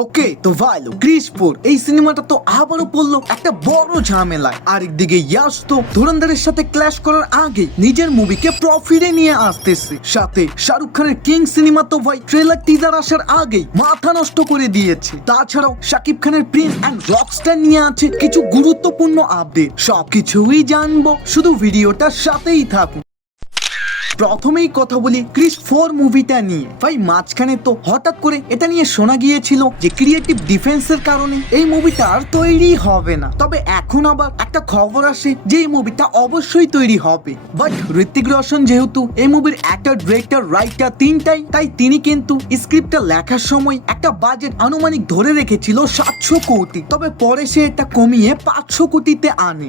ওকে তো ভাইলো ক্রিস 4 এই সিনেমাটা তো আবারও পড়লো একটা বড় ঝামেলায়। আরেকদিকে ইয়াশ তো ধুরন্ধরের সাথে ক্ল্যাশ করার আগে নিজের মুভিকে প্রফিটে নিয়ে আসতেছে, সাথে শাহরুখ খানের কিং সিনেমা তো ভাই ট্রেলার টিজার আসার আগেই মাথা নষ্ট করে দিয়েছে। তাছাড়াও শাকিব খানের প্রিন্স অ্যান্ড রকস্টার নিয়ে আছে কিছু গুরুত্বপূর্ণ আপডেট। সবকিছুই জানবো, শুধু ভিডিওটার সাথেই থাকুন। প্রথমেই কথা বলি ক্রিস 4 মুভিটা নিয়ে। ভাই মাঝখানে তো হঠাৎ করে এটা নিয়ে শোনা গিয়েছিল যে ক্রিয়েটিভ ডিফেন্সের কারণে এই মুভিটা আর তৈরি হবে না, তবে এখন আবার একটা খবর আসে যে এই মুভিটা অবশ্যই তৈরি হবে। বাট ঋত্বিক রোশন যেহেতু এই মুভির অ্যাক্টর, ডিরেক্টর, রাইটার তিনটাই, তাই তিনি কিন্তু স্ক্রিপ্টটা লেখার সময় একটা বাজেট আনুমানিক ধরে রেখেছিল 700 কোটি, তবে পরে সে এটা কমিয়ে 500 কোটিতে আনে।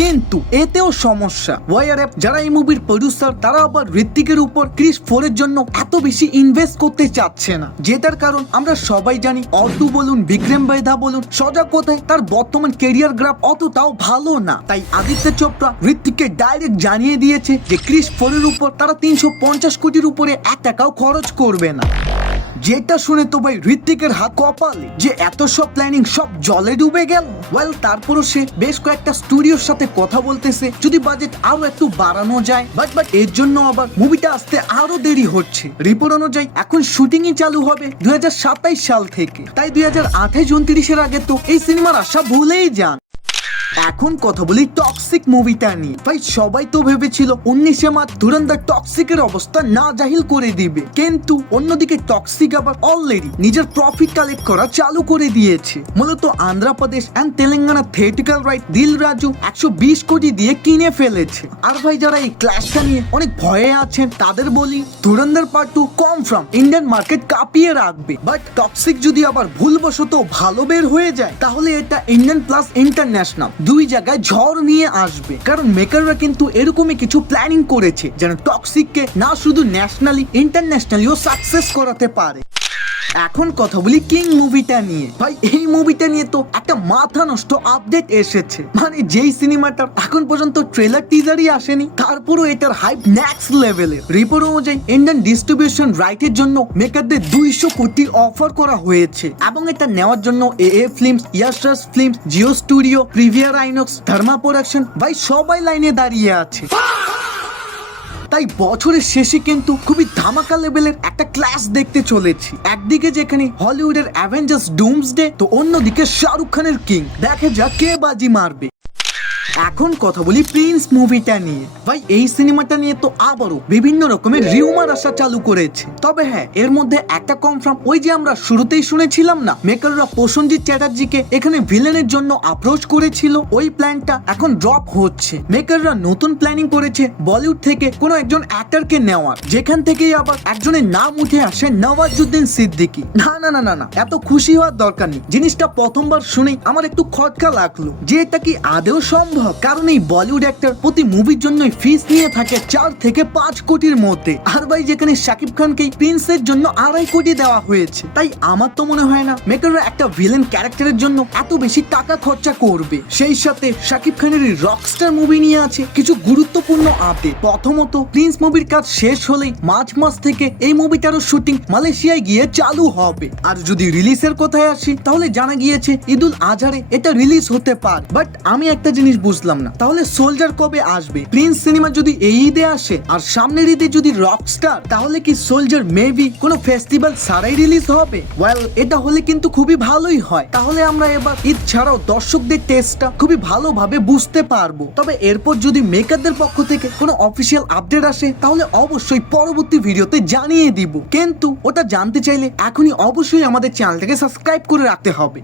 কিন্তু এতেও সমস্যা। ওয়াইআরএফ যারা এই মুভির প্রডিউসার, তারা আবার ঋত্বিকের উপর ক্রিস 4 এর জন্য এত বেশি ইনভেস্ট করতে চাচ্ছে না, যেটার কারণ আমরা সবাই জানি। অটু বলুন, বিক্রম বেদা বলুন, সোজা কথায় তার বর্তমান ক্যারিয়ার গ্রাফ অতটাও ভালো না। তাই আদিত্য চোপড়া ঋত্বিককে ডাইরেক্ট জানিয়ে দিয়েছে যে ক্রিস 4 এর উপর তারা 350 কোটির উপরে 1 টাকাও খরচ করবে না। যেটা শুনে তো ভাই ঋত্বিকের হাত কপালে, যে এত সব প্ল্যানিং সব জলে ডুবে গেল। ওয়েল তারপরও সে বেশ কয়েকটা স্টুডিওর সাথে কথা বলতেছে যদি বাজেট আরো একটু বাড়ানো যায়, বাট এর জন্য আবার মুভিটা আসতে আরো দেরি হচ্ছে। রিপোর্ট অনুযায়ী এখন শুটিংই চালু হবে 2027 সাল থেকে, তাই 2028-29 আগে তো এই সিনেমার আশা ভুলেই যান। এখন কথা বলি টক্সিক মুভিটা নিয়ে। ভাই সবাই তো ভেবেছিল 19 মার্চ ধুরন্ধর টক্সিকের অবস্থা না জাহিল করে দিবে, কিন্তু অন্যদিকে টক্সিক আবার অলরেডি নিজের প্রফিট কালেক্ট করা চালু করে দিয়েছে। মূলত Andhra Pradesh and Telangana theatrical right দিল রাজু 120 কোটি দিয়ে কিনে ফেলেছে। আর ভাই যারা এই ক্ল্যাশটা নিয়ে অনেক ভয়ে আছেন তাদের বলি, ধুরন্ধর পার্ট 2 কনফার্ম ইন্ডিয়ান মার্কেট কাঁপিয়ে রাখবে। বাট টক্সিক যদি আবার ভুলবশত ভালো বের হয়ে যায়, তাহলে এটা ইন্ডিয়ান প্লাস ইন্টারন্যাশনাল দুই জায়গায় ঝড় নিয়ে আসবে। কারণ মেকাররা কিন্তু এরকমই কিছু প্ল্যানিং করেছে যেন টক্সিককে না শুধু ন্যাশনালি, ইন্টারন্যাশনালিও সাকসেস করাতে পারে। এখন কথা বলি কিং মুভিটা নিয়ে। ভাই এই মুভিটা নিয়ে তো একটা মাথা নষ্ট আপডেট এসেছে, মানে যেই সিনেমাটার এখন পর্যন্ত ট্রেলার টিজারই আসেনি, তারপরও এটার হাইপ নেক্সট লেভেলের। রিপোর্ট অনুযায়ী ইন্ডিয়ান ডিস্ট্রিবিউশন রাইটের জন্য মেকারদের 200 কোটি অফার করা হয়েছে, এবং এটা নেওয়ার জন্য A A films, Yashraj films, Jio studio, PVR INOX, Dharma production ভাই সবাই লাইনে দাঁড়িয়ে আছে। তাই বছরের শেষে কিন্তু খুবই ধামাকা লেভেলের একটা ক্লাস দেখতে চলেছি। একদিকে যেখানে হলিউডের অ্যাভেঞ্জার্স ডুমসডে, তো অন্যদিকে শাহরুখ খানের কিং। দেখা যাক কে বাজি মারবে। এখন কথা বলি প্রিন্স মুভিটা নিয়ে। ভাই এই সিনেমাটা নিয়ে তো আবারও বিভিন্ন রকমের রিউমার আসা চালু করেছে, তবে হ্যাঁ এর মধ্যে একটা কনফার্ম, ওই যে আমরা শুরুতেই শুনেছিলাম না মেকাররা প্রসেনজিৎ চ্যাটার্জিকে এখানে ভিলেনের জন্য অ্যাপ্রোচ করেছিল, ওই প্ল্যানটা এখন ড্রপ হচ্ছে। মেকাররা নতুন প্ল্যানিং করেছে বলিউড থেকে কোনো একজন অ্যাক্টরকে নেওয়ার, যেখান থেকেই আবার একজনের নাম উঠে আসে নওয়াজুদ্দিন সিদ্দিকী। না, এত খুশি হওয়ার দরকার নেই। জিনিসটা প্রথমবার শুনেই আমার একটু খটকা লাগলো যে এটা কি আদেও সম্ভব, কারণ এই বলিউড অ্যাক্টর প্রতি মুভির জন্য ফিস নিয়ে থাকে 4 থেকে 5 কোটির মধ্যে। আর ভাই যেখানে শাকিব খানকে প্রিন্সের জন্য 2.5 কোটি দেওয়া হয়েছে, তাই আমার তো মনে হয় না মেকাররা একটা ভিলেন ক্যারেক্টারের জন্য এত বেশি টাকা খরচা করবে। সেই সাথে শাকিব খানের এই রকস্টার মুভি নিয়ে আছে কিছু গুরুত্বপূর্ণ আপডেট। প্রথমত প্রিন্স মুভির কাজ শেষ হলেই মার্চ মাস থেকে এই মুভিটারও শুটিং মালয়েশিয়ায় গিয়ে চালু হবে। আর যদি রিলিজের কথায় আসি, তাহলে জানা গিয়েছে ঈদুল আজহারে এটা রিলিজ হতে পারে। বাট আমি একটা জিনিস বুঝলাম না, তাহলে সোলজার কবে আসবে? প্রিন্স সিনেমা যদি এই ঈদে আসে আর সামনের ঈদে যদি রকস্টার, তাহলে কি সোলজার মেবি কোনো ফেস্টিভ্যাল ছাড়াই রিলিজ হবে? ওয়েল এটা হলে কিন্তু খুবই ভালোই হয়, তাহলে আমরা এবার ঈদ ছাড়াও দর্শকদের টেস্টটা খুবই ভালোভাবে বুঝতে পারবো। তবে এরপর যদি মেকারদের পক্ষ থেকে কোনো অফিসিয়াল আপডেট আসে, তাহলে অবশ্যই পরবর্তী ভিডিওতে জানিয়ে দিব। কিন্তু ওটা জানতে চাইলে এখনই অবশ্যই আমাদের চ্যানেলটাকে সাবস্ক্রাইব করে রাখতে হবে।